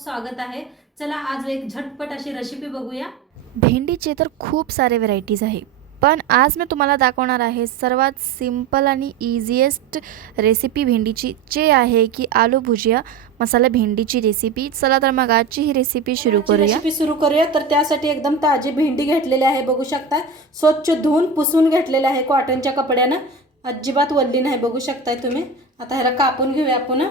स्वागत आहे. चला आज एक झटपट अशी रेसिपी बघूया. भेंडीचे तर खूप सारे व्हरायटीज आहे. पण आज मी तुम्हाला दाखवणार आहे सर्वात सिंपल आणि इझिएस्ट रेसिपी भेंडीची जे आहे की आलू भुजिया मसाला भेंडीची रेसिपी चला तर मग आजची ही रेसिपी सुरू करूया. रेसिपी सुरू करूया. तर त्यासाठी एकदम ताजी भेंडी घेतलेली आहे बघू शकता. स्वच्छ धुवून पुसून घेतलेले आहे कॉटनच्या कपड्यानं. अजिबात वल्ली नाही बघू शकताय तुम्ही. आता ह्याला कापून घेऊया आपण.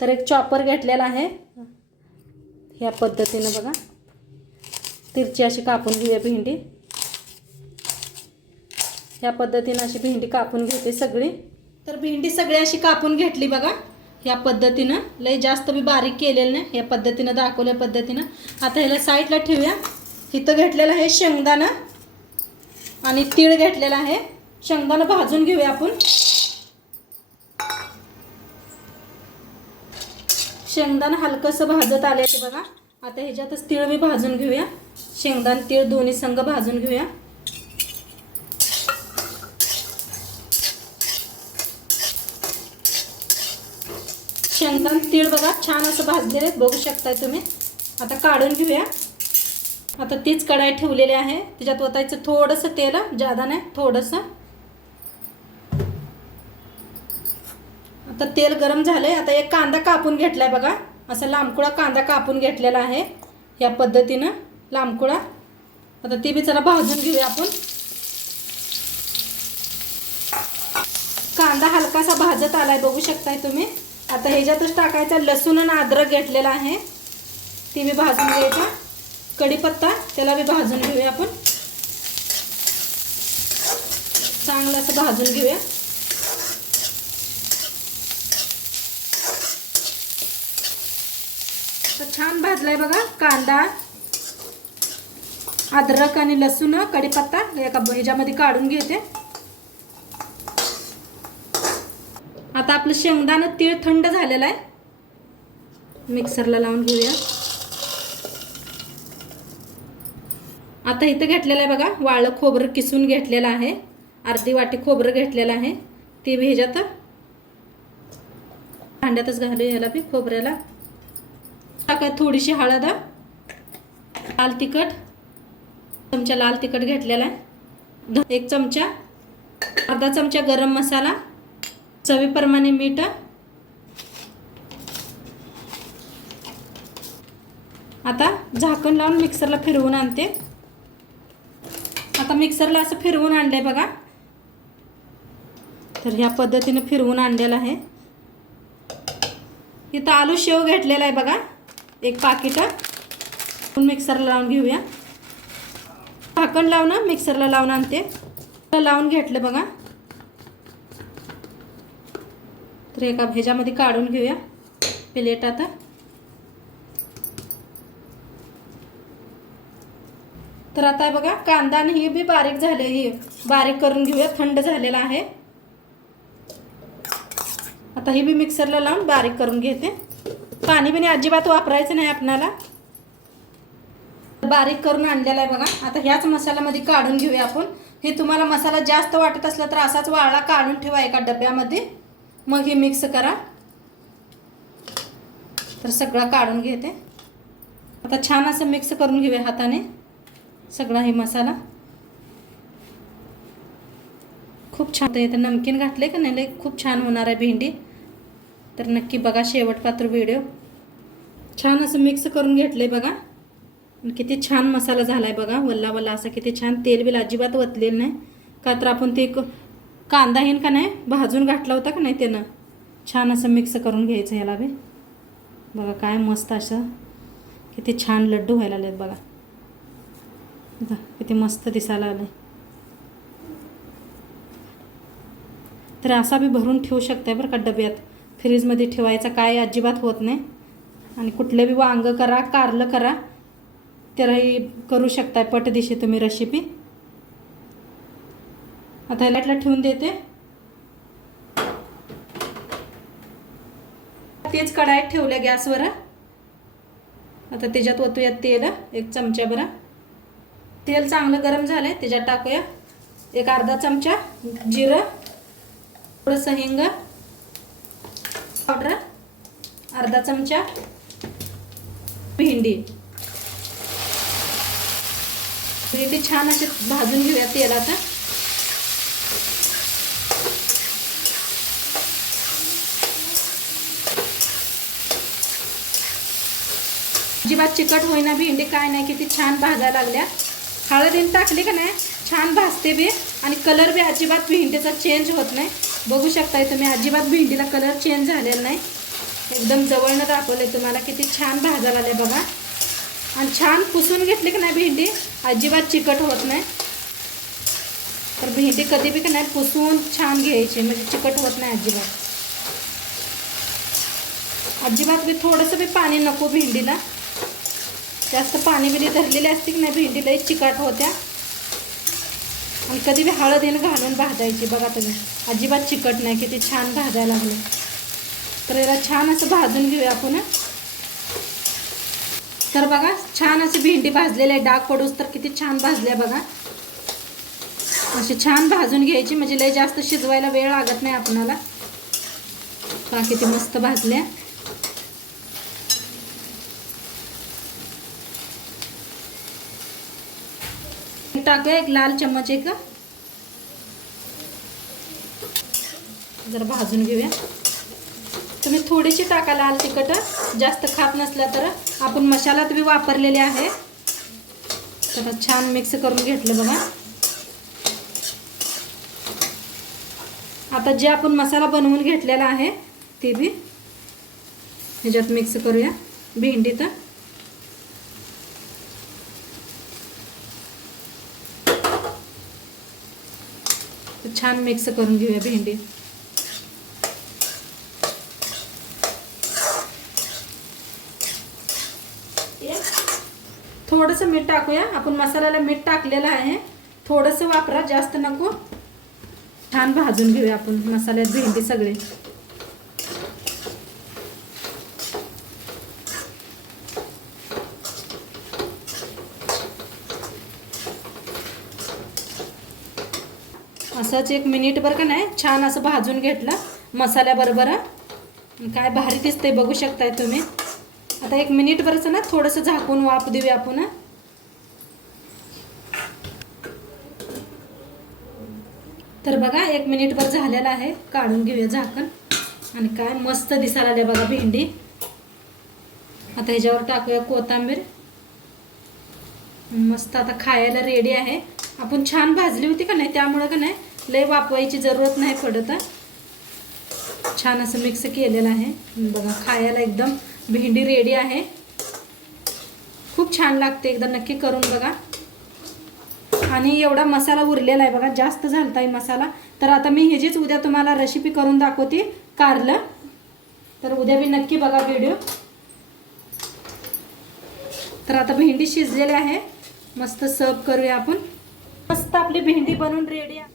तर एक चॉपर घेतलेला आहे. ह्या पद्धतीनं बघा. तिरची अशी कापून घेऊया भेंडी. ह्या पद्धतीनं अशी भेंडी कापून घेते सगळी. तर भेंडी सगळी अशी कापून घेतली बघा. ह्या पद्धतीनं. लय जास्त मी बारीक केलेलं नाही. या पद्धतीनं दाखवल्या पद्धतीनं. आता ह्याला साईडला ठेवूया. इथं घेतलेलं आहे शेंगदाणा. आणि तीळ घेतलेला आहे. शेंगदाणा भाजून घेऊया आपण. शेंगदाणा हलकंसं भाजत आले ते बघा. आता ह्याच्यातच तीळ मी भाजून घेऊया. शेंगदाण तीळ दोन्ही संग भाजून घेऊया. शेंगदाण तीळ बघा छान असं भाजलेले आहेत. बघू शकताय तुम्ही. आता काढून घेऊया. आता तीच कढाई ठेवलेली आहे. त्याच्यात ओतायचं थोडंसं तेल जादा नाही थोडंसं. आता तेल गरम झालंय. आता एक कांदा कापून घेतलाय बघा. असा लांबकुळा कांदा कापून घेतलेला आहे. या पद्धतीनं लांबकुळा. आता ती बी जरा भाजून घेऊया आपण. कांदा हलकासा भाजत आलाय बघू शकताय तुम्ही. आता ह्याच्यातच टाकायचा लसूण आणि अद्रक घेतलेला आहे. ती बी भाजून घ्यायचा. कढीपत्ता त्याला बी भाजून घेऊया आपण. चांगलं असं भाजून घेऊया. तर छान भाजलाय बघा कांदा अद्रक आणि लसूण कढीपत्ता एका ह्याच्यामध्ये काढून घेते. आता आपलं शेंगदाणं तीळ थंड झालेलं आहे. मिक्सरला लावून घेऊया. आता इथं घेतलेलं आहे बघा वाळं खोबरं किसून घेतलेलं आहे. अर्धी वाटी खोबरं घेतलेलं आहे. ते बी ह्याच्यात भांड्यातच घालू ह्याला बी खोबऱ्याला. टाका थोडीशी हळद लाल तिखट. चमचा लाल तिखट घेतलेला आहे. एक चमचा अर्धा चमचा गरम मसाला चवीप्रमाणे मीठ. आता झाकण लावून मिक्सरला फिरवून आणते. आता मिक्सरला असं फिरवून आणलंय बघा. तर ह्या पद्धतीने फिरवून आणलेलं आहे. इथं आलू शेव घेतलेला आहे बघा. एक पाकिट मिक्सरला लावून घेऊया. झाकण लावून मिक्सरला लावून आणते. लावून घेतलं बघा. तर एका ह्याच्यामध्ये काढून घेऊया. प्लेट आता. तर आता बघा कांदा आणि हे बी बारीक झाले हे बारीक करून घेऊया. थंड झालेला आहे. आता हे बी मिक्सरला लावून बारीक करून घेते. पाणी बिणी अजिबात वापरायचं नाही आपणाला. बारीक करून आणलेला आहे बघा. आता ह्याच मसाल्यामध्ये काढून घेऊया आपण. हे तुम्हाला मसाला जास्त वाटत असला तर असाच वाळा काढून ठेवा एका डब्यामध्ये. मग हे मिक्स करा. तर सगळं काढून घेते. आता छान असं मिक्स करून घेऊया हाताने. सगळा हे मसाला. खूप छान. आहे तर नमकीन घातले का नाही? खूप छान होणार आहे भेंडी. तर नक्की बघा शेवट पात्र व्हिडिओ छान असं मिक्स करून घेतले बघा. आणि किती छान मसाला झाला आहे बघा. वल्ला वल्ला असा किती छान तेल बिल अजिबात वतलेलं नाही. का तर आपण ते कांदा येईन का नाही भाजून घातला होता का नाही त्यानं? छान असं मिक्स करून घ्यायचं ह्याला बी. बघा काय मस्त असं किती छान लड्डू व्हायला आले बघा. बघा, किती मस्त दिसायला आले तर असा बी भरून ठेवू शकताय बरं का डब्यात. फ्रीजमध्ये ठेवायचा काय अजिबात होत नाही. आणि कुठलं बी वांग करा कारलं करा त्यालाही करू शकताय पट दिशी तुम्ही रेसिपी आता लाईटला ठेवून देते. तेच कढाईत ठेवल्या गॅसवर. आता त्याच्यात ओतूया तेल एक चमचा बरं तेल चांगलं गरम झालंय त्याच्यात टाकूया. एक अर्धा चमचा जिरं थोडंसं हिंग पावडर अर्धा चमचा भेंडी. भेंडी छान असे भाजून घेऊया तेलात. अजिबात चिकट होईना भेंडी काय नाही किती छान भाजायला लागल्या. हळदीन टाकली का नाही छान भाजते बी. आणि कलर बी अजिबात भेंडीचा चेंज होत नाही. बघू शकताय तुम्ही अजिबात भेंडीला कलर चेंज झालेला नाही. एकदम जवळनं दाखवले तुम्हाला किती छान भाजा आल्या बघा. आणि छान पुसून घेतली की नाही भेंडी? अजिबात चिकट होत नाही. तर भेंडी कधी बी का नाही पुसून छान घ्यायची म्हणजे चिकट होत नाही अजिबात. अजिबात बी थोडंसं बी पाणी नको भेंडीला. जास्त पाणी बिली धरलेली असते की नाही भेंडीलाही चिकट होत्या. आणि कधी बी येणं घालून भाजायची बघा तुम्ही. अजिबात चिकट नाही किती छान भाजायला लागले. तर याला छान असं भाजून घेऊया आपण तर बघा छान अशी भेंडी भाजलेली आहे. डाग पडूस तर किती छान भाजल्या बघा. अशी छान भाजून घ्यायची म्हणजे लय जास्त शिजवायला वेळ लागत नाही आपणाला. बाकी किती मस्त भाजल्या टाकूया एक लाल चम्मच एक. जरा भाजून घेऊया. तुम्ही थोडीशी टाका लाल तिखट. जास्त खात नसला तर. आपण मसाला तुम्ही वापरलेले आहे. तर छान मिक्स करून घेतलं बघा. आता जे आपण मसाला बनवून घेतलेला आहे ते बी ह्याच्यात मिक्स करूया. भेंडी तर छान मिक्स करून घेऊया भेंडी. थोडंसं मीठ टाकूया. आपण मसाल्याला मीठ टाकलेलं आहे. थोडंसं वापरा जास्त नको. छान भाजून घेऊया आपण मसाल्यात भेंडी सगळे. असंच एक मिनिटभर का नाही? छान असं भाजून घेतलं मसाल्याबरोबर काय भारी दिसतंय बघू शकताय तुम्ही. आता एक मिनिटभरचं ना थोडंसं झाकून वाफ देऊया आपण तर बघा एक मिनिटभर झालेला आहे काढून घेऊया झाकण. आणि काय मस्त दिसायला आले बघा भेंडी. आता ह्याच्यावर टाकूया कोथिंबीर. मस्त आता खायला रेडी आहे. आपण छान भाजली होती का नाही त्यामुळं का नाही? लय वापवायची जरूरत नाही पडत छान असं मिक्स केलेलं आहे. बघा खायला एकदम भेंडी रेडी आहे. खूप छान लागते एकदा नक्की करून बघा. आणि एवढा मसाला उरलेला आहे बघा जास्त झालता आहे मसाला. तर आता मी ह्याचीच उद्या तुम्हाला रेसिपी करून दाखवते कारलं. तर उद्या मी नक्की बघा व्हिडिओ तर आता भेंडी शिजलेली आहे. मस्त सर्व करूया आपण. मस्त आपली भेंडी बनवून रेडी आहे.